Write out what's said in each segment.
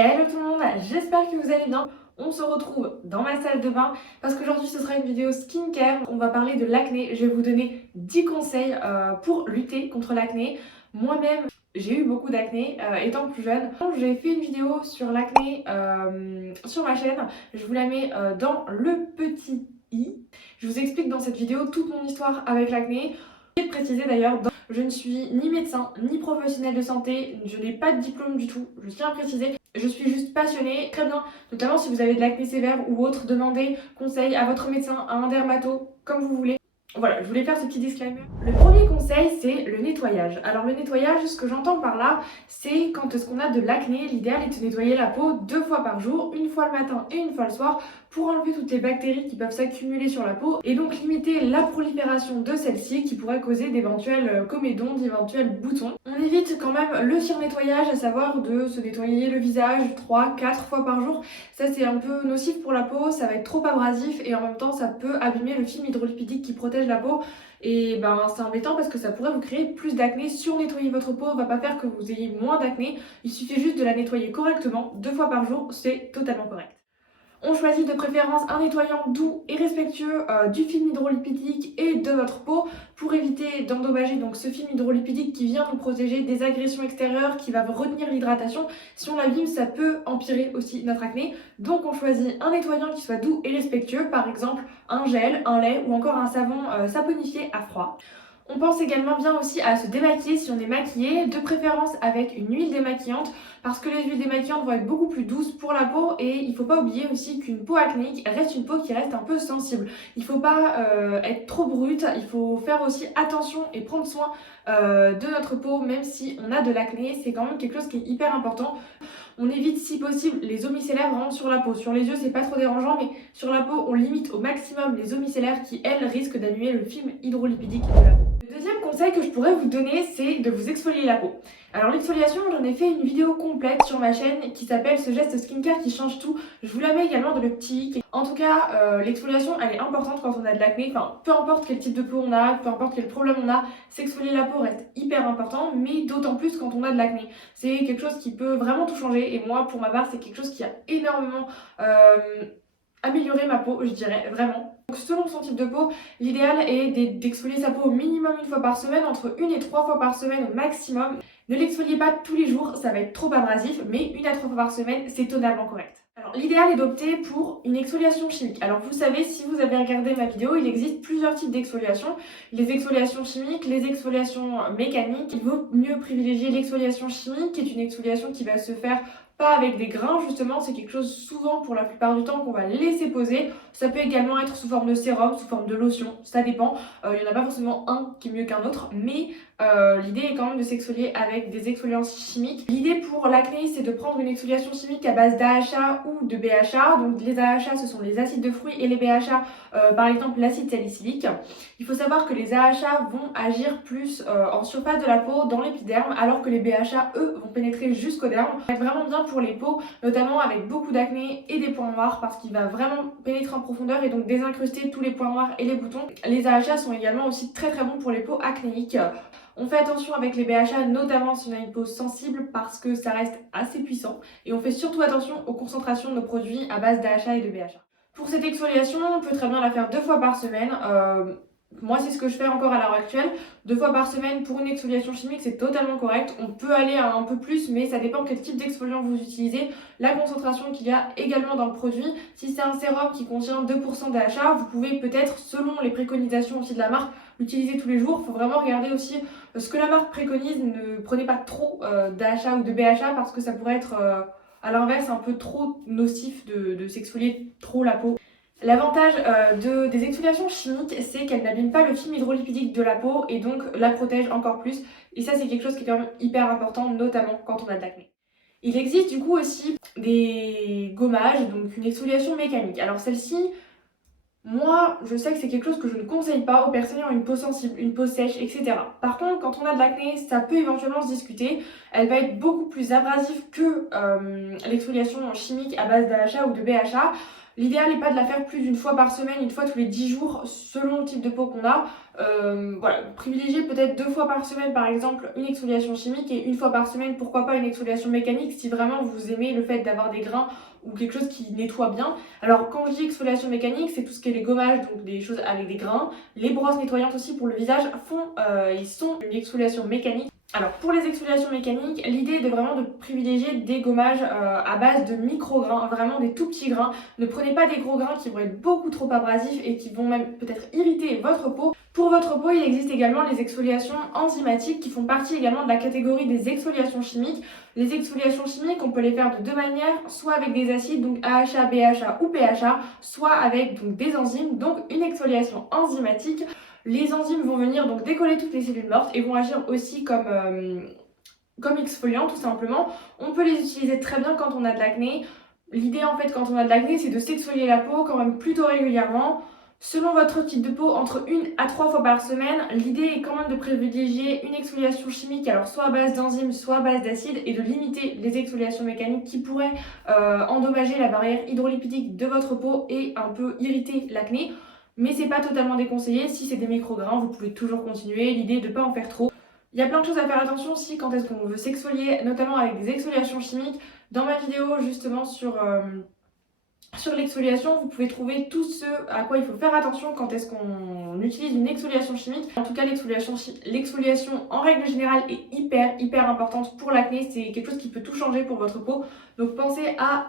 Hello tout le monde, j'espère que vous allez bien. On se retrouve dans ma salle de bain parce qu'aujourd'hui ce sera une vidéo skincare. On va parler de l'acné. Je vais vous donner 10 conseils pour lutter contre l'acné. Moi-même, j'ai eu beaucoup d'acné étant plus jeune. J'ai fait une vidéo sur l'acné sur ma chaîne. Je vous la mets dans le petit i. Je vous explique dans cette vidéo toute mon histoire avec l'acné. Je vais préciser d'ailleurs, je ne suis ni médecin ni professionnel de santé, je n'ai pas de diplôme du tout, je tiens à préciser. Je suis juste passionnée, très bien, notamment si vous avez de l'acné sévère ou autre, demandez conseil à votre médecin, à un dermato, comme vous voulez. Voilà, je voulais faire ce petit disclaimer. Le premier conseil, c'est le nettoyage. Alors le nettoyage, ce que j'entends par là, c'est quand est-ce qu'on a de l'acné, l'idéal est de nettoyer la peau 2 fois par jour, une fois le matin et une fois le soir, pour enlever toutes les bactéries qui peuvent s'accumuler sur la peau et donc limiter la prolifération de celles-ci qui pourraient causer d'éventuels comédons, d'éventuels boutons. On évite quand même le sur-nettoyage, à savoir de se nettoyer le visage 3-4 fois par jour. Ça c'est un peu nocif pour la peau, ça va être trop abrasif et en même temps ça peut abîmer le film hydrolipidique qui protège la peau. Et ben c'est embêtant parce que ça pourrait vous créer plus d'acné. Sur-nettoyer votre peau va pas faire que vous ayez moins d'acné, il suffit juste de la nettoyer correctement 2 fois par jour, c'est totalement correct. On choisit de préférence un nettoyant doux et respectueux du film hydrolipidique et de notre peau pour éviter d'endommager donc ce film hydrolipidique qui vient nous protéger des agressions extérieures, qui va retenir l'hydratation. Si on l'abîme, ça peut empirer aussi notre acné. Donc on choisit un nettoyant qui soit doux et respectueux, par exemple un gel, un lait ou encore un savon saponifié à froid. On pense également bien aussi à se démaquiller si on est maquillé, de préférence avec une huile démaquillante parce que les huiles démaquillantes vont être beaucoup plus douces pour la peau et il ne faut pas oublier aussi qu'une peau acnéique reste une peau qui reste un peu sensible. Il ne faut pas être trop brute, il faut faire aussi attention et prendre soin de notre peau même si on a de l'acné, c'est quand même quelque chose qui est hyper important. On évite si possible les eaux micellaires vraiment sur la peau. Sur les yeux, c'est pas trop dérangeant, mais sur la peau, on limite au maximum les eaux micellaires qui, elles, risquent d'annuler le film hydrolipidique de la peau. Le deuxième conseil que je pourrais vous donner, c'est de vous exfolier la peau. Alors l'exfoliation, j'en ai fait une vidéo complète sur ma chaîne qui s'appelle Ce geste skincare qui change tout. Je vous la mets également dans le petit i. En tout cas, l'exfoliation, elle est importante quand on a de l'acné. Enfin, peu importe quel type de peau on a, peu importe quel problème on a, s'exfolier la peau reste hyper important, mais d'autant plus quand on a de l'acné. C'est quelque chose qui peut vraiment tout changer et moi, pour ma part, c'est quelque chose qui a énormément amélioré ma peau, je dirais, vraiment. Donc selon son type de peau, l'idéal est d'exfolier sa peau au minimum une fois par semaine, entre 1 et 3 fois par semaine au maximum. Ne l'exfoliez pas tous les jours, ça va être trop abrasif, mais 1 à 3 fois par semaine, c'est totalement correct. Alors l'idéal est d'opter pour une exfoliation chimique. Alors vous savez, si vous avez regardé ma vidéo, il existe plusieurs types d'exfoliation. Les exfoliations chimiques, les exfoliations mécaniques. Il vaut mieux privilégier l'exfoliation chimique, qui est une exfoliation qui va se faire pas avec des grains justement, c'est quelque chose souvent pour la plupart du temps qu'on va laisser poser. Ça peut également être sous forme de sérum, sous forme de lotion, ça dépend. Il n'y en a pas forcément un qui est mieux qu'un autre, mais l'idée est quand même de s'exfolier avec des exfoliants chimiques. L'idée pour l'acné, c'est de prendre une exfoliation chimique à base d'AHA ou de BHA. Donc les AHA, ce sont les acides de fruits et les BHA, par exemple l'acide salicylique. Il faut savoir que les AHA vont agir plus en surface de la peau, dans l'épiderme, alors que les BHA, eux, vont pénétrer jusqu'au derme. Ça va être vraiment bien pour les peaux, notamment avec beaucoup d'acné et des points noirs, parce qu'il va vraiment pénétrer en profondeur et donc désincruster tous les points noirs et les boutons. Les AHA sont également aussi très bons pour les peaux acnéiques. On fait attention avec les BHA, notamment si on a une peau sensible, parce que ça reste assez puissant. Et on fait surtout attention aux concentrations de nos produits à base d'AHA et de BHA. Pour cette exfoliation, on peut très bien la faire 2 fois par semaine. Moi, c'est ce que je fais encore à l'heure actuelle. 2 fois par semaine pour une exfoliation chimique, c'est totalement correct. On peut aller à un peu plus, mais ça dépend quel type d'exfoliant vous utilisez, la concentration qu'il y a également dans le produit. Si c'est un sérum qui contient 2% d'AHA, vous pouvez peut-être, selon les préconisations aussi de la marque, l'utiliser tous les jours. Il faut vraiment regarder aussi ce que la marque préconise. Ne prenez pas trop d'AHA ou de BHA parce que ça pourrait être, à l'inverse, un peu trop nocif de s'exfolier trop la peau. L'avantage des exfoliations chimiques, c'est qu'elles n'abîment pas le film hydrolipidique de la peau et donc la protègent encore plus. Et ça, c'est quelque chose qui est quand même hyper important, notamment quand on a de l'acné. Il existe du coup aussi des gommages, donc une exfoliation mécanique. Alors celle-ci, moi, je sais que c'est quelque chose que je ne conseille pas aux personnes ayant une peau sensible, une peau sèche, etc. Par contre, quand on a de l'acné, ça peut éventuellement se discuter. Elle va être beaucoup plus abrasive que l'exfoliation chimique à base d'AHA ou de BHA. L'idéal n'est pas de la faire plus d'une fois par semaine, une fois tous les 10 jours, selon le type de peau qu'on a. Voilà, privilégiez peut-être 2 fois par semaine par exemple une exfoliation chimique et une fois par semaine, pourquoi pas une exfoliation mécanique si vraiment vous aimez le fait d'avoir des grains ou quelque chose qui nettoie bien. Alors quand je dis exfoliation mécanique, c'est tout ce qui est les gommages, donc des choses avec des grains. Les brosses nettoyantes aussi pour le visage ils sont une exfoliation mécanique. Alors pour les exfoliations mécaniques, l'idée est de vraiment de privilégier des gommages à base de micro-grains, vraiment des tout petits grains. Ne prenez pas des gros grains qui vont être beaucoup trop abrasifs et qui vont même peut-être irriter votre peau. Pour votre peau, il existe également les exfoliations enzymatiques qui font partie également de la catégorie des exfoliations chimiques. Les exfoliations chimiques, on peut les faire de deux manières, soit avec des acides, donc AHA, BHA ou PHA, soit avec donc, des enzymes, donc une exfoliation enzymatique. Les enzymes vont venir donc décoller toutes les cellules mortes et vont agir aussi comme exfoliants tout simplement. On peut les utiliser très bien quand on a de l'acné. L'idée en fait quand on a de l'acné, c'est de s'exfolier la peau quand même plutôt régulièrement. Selon votre type de peau, entre 1 à 3 fois par semaine, l'idée est quand même de privilégier une exfoliation chimique, alors soit à base d'enzymes, soit à base d'acide, et de limiter les exfoliations mécaniques qui pourraient endommager la barrière hydrolipidique de votre peau et un peu irriter l'acné. Mais c'est pas totalement déconseillé, si c'est des micro-grains, vous pouvez toujours continuer, l'idée est de ne pas en faire trop. Il y a plein de choses à faire attention aussi quand est-ce qu'on veut s'exfolier, notamment avec des exfoliations chimiques. Dans ma vidéo justement sur l'exfoliation, vous pouvez trouver tout ce à quoi il faut faire attention quand est-ce qu'on utilise une exfoliation chimique. En tout cas, l'exfoliation en règle générale est hyper importante pour l'acné. C'est quelque chose qui peut tout changer pour votre peau. Donc pensez à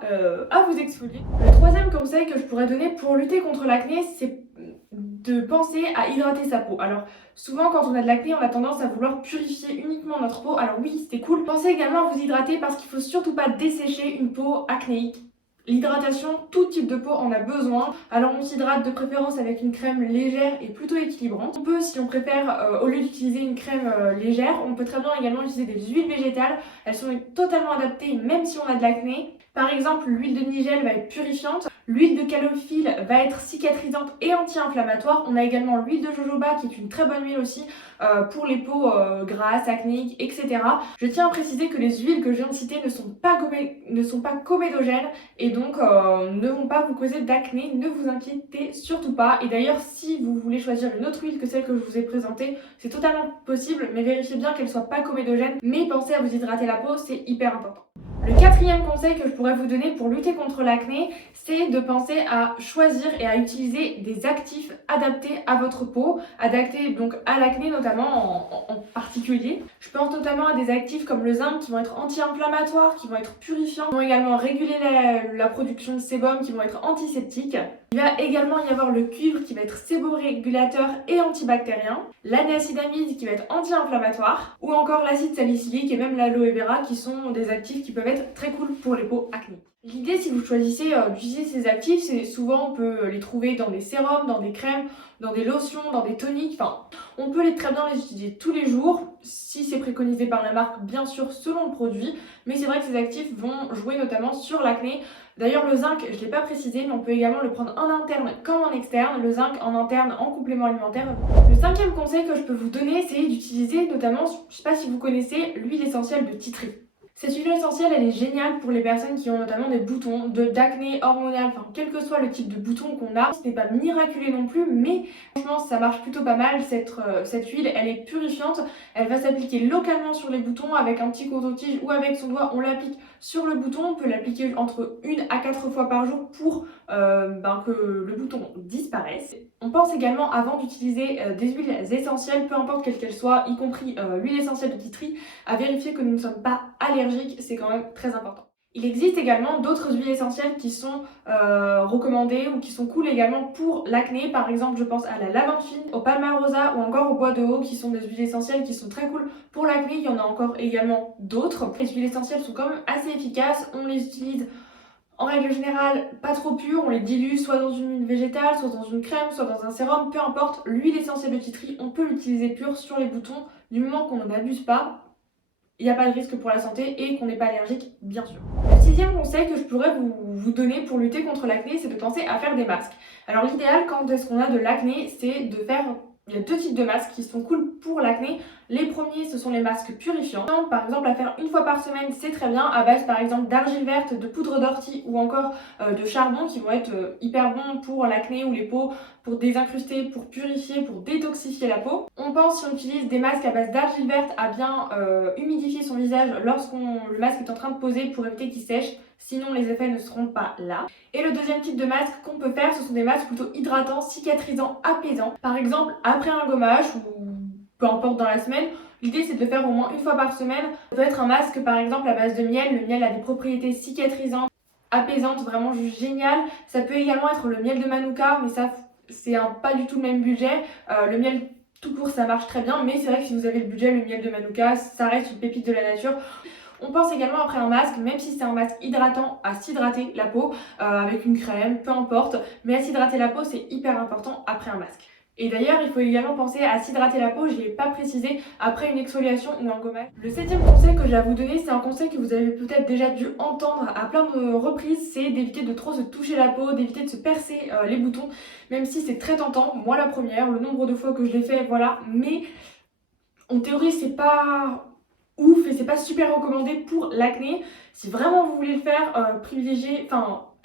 vous exfolier. Le troisième conseil que je pourrais donner pour lutter contre l'acné, c'est de penser à hydrater sa peau. Alors souvent quand on a de l'acné, on a tendance à vouloir purifier uniquement notre peau. Alors oui, c'était cool. Pensez également à vous hydrater parce qu'il faut surtout pas dessécher une peau acnéique. L'hydratation, tout type de peau en a besoin. Alors on s'hydrate de préférence avec une crème légère et plutôt équilibrante. On peut, si on préfère, au lieu d'utiliser une crème légère, on peut très bien également utiliser des huiles végétales. Elles sont totalement adaptées même si on a de l'acné. Par exemple, l'huile de nigel va être purifiante, l'huile de calophylle va être cicatrisante et anti-inflammatoire. On a également l'huile de jojoba qui est une très bonne huile aussi pour les peaux grasses, acnéiques, etc. Je tiens à préciser que les huiles que je viens de citer ne sont pas comédogènes et donc ne vont pas vous causer d'acné, ne vous inquiétez surtout pas. Et d'ailleurs, si vous voulez choisir une autre huile que celle que je vous ai présentée, c'est totalement possible, mais vérifiez bien qu'elle soit pas comédogène. Mais pensez à vous hydrater la peau, c'est hyper important. Le quatrième conseil que je pourrais vous donner pour lutter contre l'acné, c'est de penser à choisir et à utiliser des actifs adaptés à votre peau, adaptés donc à l'acné notamment en particulier. Je pense notamment à des actifs comme le zinc qui vont être anti-inflammatoires, qui vont être purifiants, qui vont également réguler la production de sébum, qui vont être antiseptiques. Il va également y avoir le cuivre qui va être séborégulateur et antibactérien, l'aniacidamide qui va être anti-inflammatoire, ou encore l'acide salicylique et même l'aloe vera qui sont des actifs qui peuvent être très cool pour les peaux acné. L'idée, si vous choisissez d'utiliser ces actifs, c'est souvent on peut les trouver dans des sérums, dans des crèmes, dans des lotions, dans des toniques, enfin on peut très bien les utiliser tous les jours si c'est préconisé par la marque, bien sûr selon le produit, mais c'est vrai que ces actifs vont jouer notamment sur l'acné. D'ailleurs le zinc, je ne l'ai pas précisé, mais on peut également le prendre en interne comme en externe, le zinc en interne en complément alimentaire. Le cinquième conseil que je peux vous donner, c'est d'utiliser notamment, je ne sais pas si vous connaissez, l'huile essentielle de tea tree. Cette huile essentielle, elle est géniale pour les personnes qui ont notamment des boutons, d'acné hormonal, enfin quel que soit le type de bouton qu'on a. Ce n'est pas miraculé non plus, mais franchement ça marche plutôt pas mal. Cette huile, elle est purifiante, elle va s'appliquer localement sur les boutons avec un petit coton-tige ou avec son doigt, on l'applique sur le bouton. On peut l'appliquer entre 1 à 4 fois par jour pour que le bouton disparaisse. On pense également avant d'utiliser des huiles essentielles, peu importe quelles qu'elles soient, y compris l'huile essentielle de tea tree, à vérifier que nous ne sommes pas allergiques, c'est quand même très important. Il existe également d'autres huiles essentielles qui sont recommandées ou qui sont cool également pour l'acné. Par exemple, je pense à la lavande fine, au palmarosa ou encore au bois de haut qui sont des huiles essentielles qui sont très cool pour l'acné. Il y en a encore également d'autres. Les huiles essentielles sont quand même assez efficaces. On les utilise en règle générale pas trop pures. On les dilue soit dans une huile végétale, soit dans une crème, soit dans un sérum. Peu importe, l'huile essentielle de tea tree, on peut l'utiliser pure sur les boutons du moment qu'on n'en abuse pas. Il n'y a pas de risque pour la santé et qu'on n'est pas allergique, bien sûr. Le sixième conseil que je pourrais vous donner pour lutter contre l'acné, c'est de penser à faire des masques. Alors l'idéal, quand est-ce qu'on a de l'acné, c'est de faire Il y a deux types de masques qui sont cool pour l'acné. Les premiers, ce sont les masques purifiants. Par exemple, à faire une fois par semaine, c'est très bien, à base par exemple d'argile verte, de poudre d'ortie ou encore de charbon qui vont être hyper bons pour l'acné ou les peaux, pour désincruster, pour purifier, pour détoxifier la peau. On pense, si on utilise des masques à base d'argile verte, à bien humidifier son visage le masque est en train de poser pour éviter qu'il sèche. Sinon, les effets ne seront pas là. Et le deuxième type de masque qu'on peut faire, ce sont des masques plutôt hydratants, cicatrisants, apaisants. Par exemple, après un gommage ou peu importe dans la semaine, l'idée c'est de le faire au moins une fois par semaine. Ça peut être un masque par exemple à base de miel. Le miel a des propriétés cicatrisantes, apaisantes, vraiment génial. Ça peut également être le miel de Manuka, mais ça c'est pas du tout le même budget. Le miel tout court ça marche très bien, mais c'est vrai que si vous avez le budget, le miel de Manuka, ça reste une pépite de la nature. On pense également après un masque, même si c'est un masque hydratant, à s'hydrater la peau avec une crème, peu importe, mais à s'hydrater la peau c'est hyper important après un masque. Et d'ailleurs, il faut également penser à s'hydrater la peau, je ne l'ai pas précisé, après une exfoliation ou un gommage. Le septième conseil que j'ai à vous donner, c'est un conseil que vous avez peut-être déjà dû entendre à plein de reprises, c'est d'éviter de trop se toucher la peau, d'éviter de se percer les boutons, même si c'est très tentant, moi la première, le nombre de fois que je l'ai fait, voilà, mais en théorie c'est pas ouf et c'est pas super recommandé pour l'acné. Si vraiment vous voulez le faire,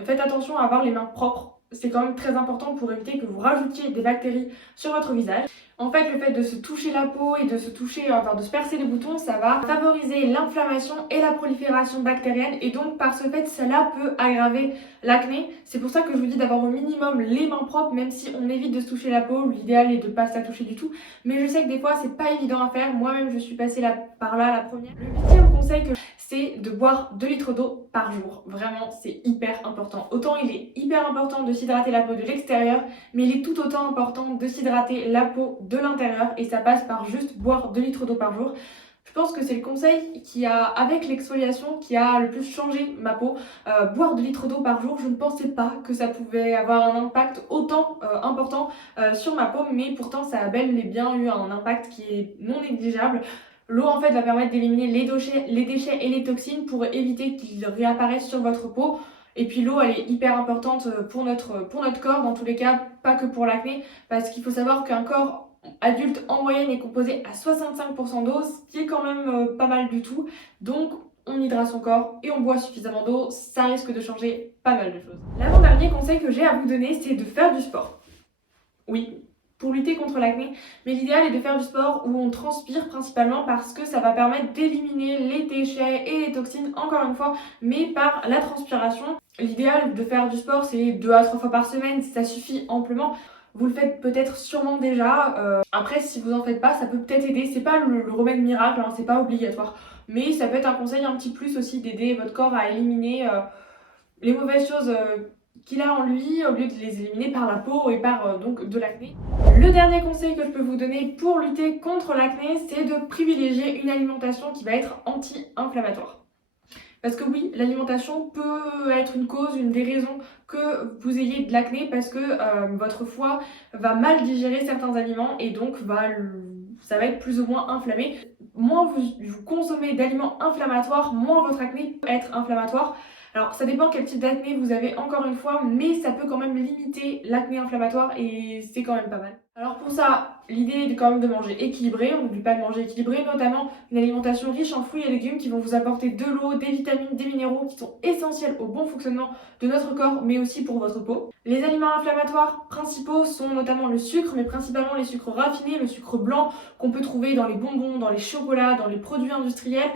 faites attention à avoir les mains propres. C'est quand même très important pour éviter que vous rajoutiez des bactéries sur votre visage. En fait, le fait de se toucher la peau et de se percer les boutons, ça va favoriser l'inflammation et la prolifération bactérienne et donc par ce fait, cela peut aggraver l'acné. C'est pour ça que je vous dis d'avoir au minimum les mains propres, même si on évite de se toucher la peau. L'idéal est de ne pas se la toucher du tout. Mais je sais que des fois, c'est pas évident à faire. Moi-même, je suis passée par là la première. Le huitième conseil c'est de boire 2 litres d'eau par jour. Vraiment, c'est hyper important. Autant il est hyper important de s'hydrater la peau de l'extérieur, mais il est tout autant important de s'hydrater la peau de l'intérieur et ça passe par juste boire 2 litres d'eau par jour. Je pense que c'est le conseil avec l'exfoliation, qui a le plus changé ma peau. Boire 2 litres d'eau par jour, je ne pensais pas que ça pouvait avoir un impact autant important sur ma peau, mais pourtant ça a bel et bien eu un impact qui est non négligeable. L'eau en fait va permettre d'éliminer les déchets et les toxines pour éviter qu'ils réapparaissent sur votre peau. Et puis l'eau elle est hyper importante pour notre corps, dans tous les cas, pas que pour l'acné, parce qu'il faut savoir qu'un corps adulte en moyenne est composé à 65% d'eau, ce qui est quand même pas mal du tout. Donc on hydrate son corps et on boit suffisamment d'eau, ça risque de changer pas mal de choses. L'avant-dernier conseil que j'ai à vous donner, c'est de faire du sport. Oui, pour lutter contre l'acné, mais l'idéal est de faire du sport où on transpire principalement parce que ça va permettre d'éliminer les déchets et les toxines, encore une fois, mais par la transpiration. L'idéal de faire du sport, c'est 2 à 3 fois par semaine, ça suffit amplement. Vous le faites peut-être sûrement déjà. Après, si vous en faites pas, ça peut peut-être aider. C'est pas le remède miracle, hein, c'est pas obligatoire. Mais ça peut être un conseil un petit plus aussi d'aider votre corps à éliminer les mauvaises choses qu'il a en lui, au lieu de les éliminer par la peau et par donc de l'acné. Le dernier conseil que je peux vous donner pour lutter contre l'acné, c'est de privilégier une alimentation qui va être anti-inflammatoire. Parce que oui, l'alimentation peut être une cause, une des raisons que vous ayez de l'acné, parce que votre foie va mal digérer certains aliments et donc ça va être plus ou moins inflammé. Moins vous consommez d'aliments inflammatoires, moins votre acné peut être inflammatoire. Alors ça dépend quel type d'acné vous avez encore une fois, mais ça peut quand même limiter l'acné inflammatoire et c'est quand même pas mal. Alors pour ça, l'idée est quand même de manger équilibré, on n'oublie pas de manger équilibré, notamment une alimentation riche en fruits et légumes qui vont vous apporter de l'eau, des vitamines, des minéraux qui sont essentiels au bon fonctionnement de notre corps, mais aussi pour votre peau. Les aliments inflammatoires principaux sont notamment le sucre, mais principalement les sucres raffinés, le sucre blanc qu'on peut trouver dans les bonbons, dans les chocolats, dans les produits industriels.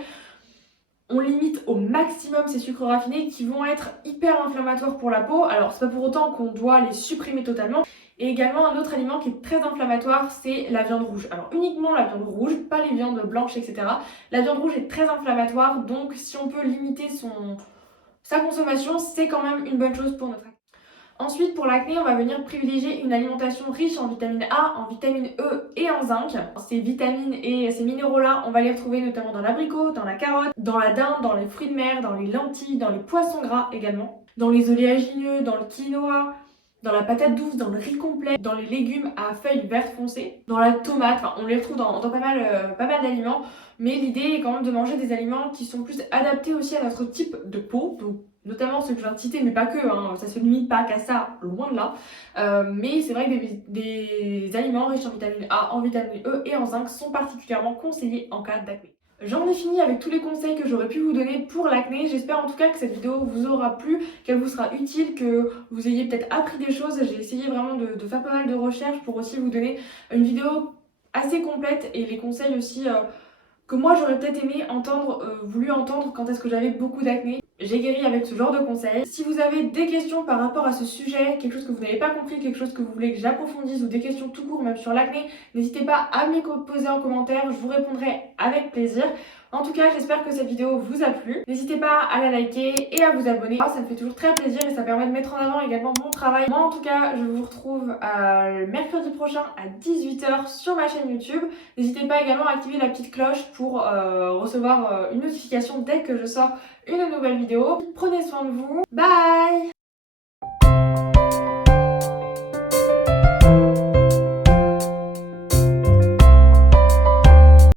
On limite au maximum ces sucres raffinés qui vont être hyper inflammatoires pour la peau. Alors c'est pas pour autant qu'on doit les supprimer totalement. Et également un autre aliment qui est très inflammatoire, c'est la viande rouge. Alors uniquement la viande rouge, pas les viandes blanches, etc. La viande rouge est très inflammatoire, donc si on peut limiter sa consommation, c'est quand même une bonne chose pour notre acné. Ensuite, pour l'acné, on va venir privilégier une alimentation riche en vitamine A, en vitamine E et en zinc. Ces vitamines et ces minéraux-là, on va les retrouver notamment dans l'abricot, dans la carotte, dans la dinde, dans les fruits de mer, dans les lentilles, dans les poissons gras également, dans les oléagineux, dans le quinoa, dans la patate douce, dans le riz complet, dans les légumes à feuilles vertes foncées, dans la tomate, enfin on les retrouve dans pas mal d'aliments, mais l'idée est quand même de manger des aliments qui sont plus adaptés aussi à notre type de peau, donc notamment ceux que je viens de citer, mais pas que, hein, ça se limite pas qu'à ça, loin de là. Mais c'est vrai que des aliments riches en vitamine A, en vitamine E et en zinc sont particulièrement conseillés en cas d'acné. J'en ai fini avec tous les conseils que j'aurais pu vous donner pour l'acné. J'espère en tout cas que cette vidéo vous aura plu, qu'elle vous sera utile, que vous ayez peut-être appris des choses. J'ai essayé vraiment de faire pas mal de recherches pour aussi vous donner une vidéo assez complète et les conseils aussi que moi j'aurais peut-être aimé entendre, voulu entendre quand est-ce que j'avais beaucoup d'acné. J'ai guéri avec ce genre de conseils. Si vous avez des questions par rapport à ce sujet, quelque chose que vous n'avez pas compris, quelque chose que vous voulez que j'approfondisse ou des questions tout court même sur l'acné, n'hésitez pas à me les poser en commentaire, je vous répondrai avec plaisir. En tout cas, j'espère que cette vidéo vous a plu. N'hésitez pas à la liker et à vous abonner. Ça me fait toujours très plaisir et ça permet de mettre en avant également mon travail. Moi en tout cas, je vous retrouve le mercredi prochain à 18 h sur ma chaîne YouTube. N'hésitez pas également à activer la petite cloche pour recevoir une notification dès que je sors une nouvelle vidéo. Prenez soin de vous. Bye!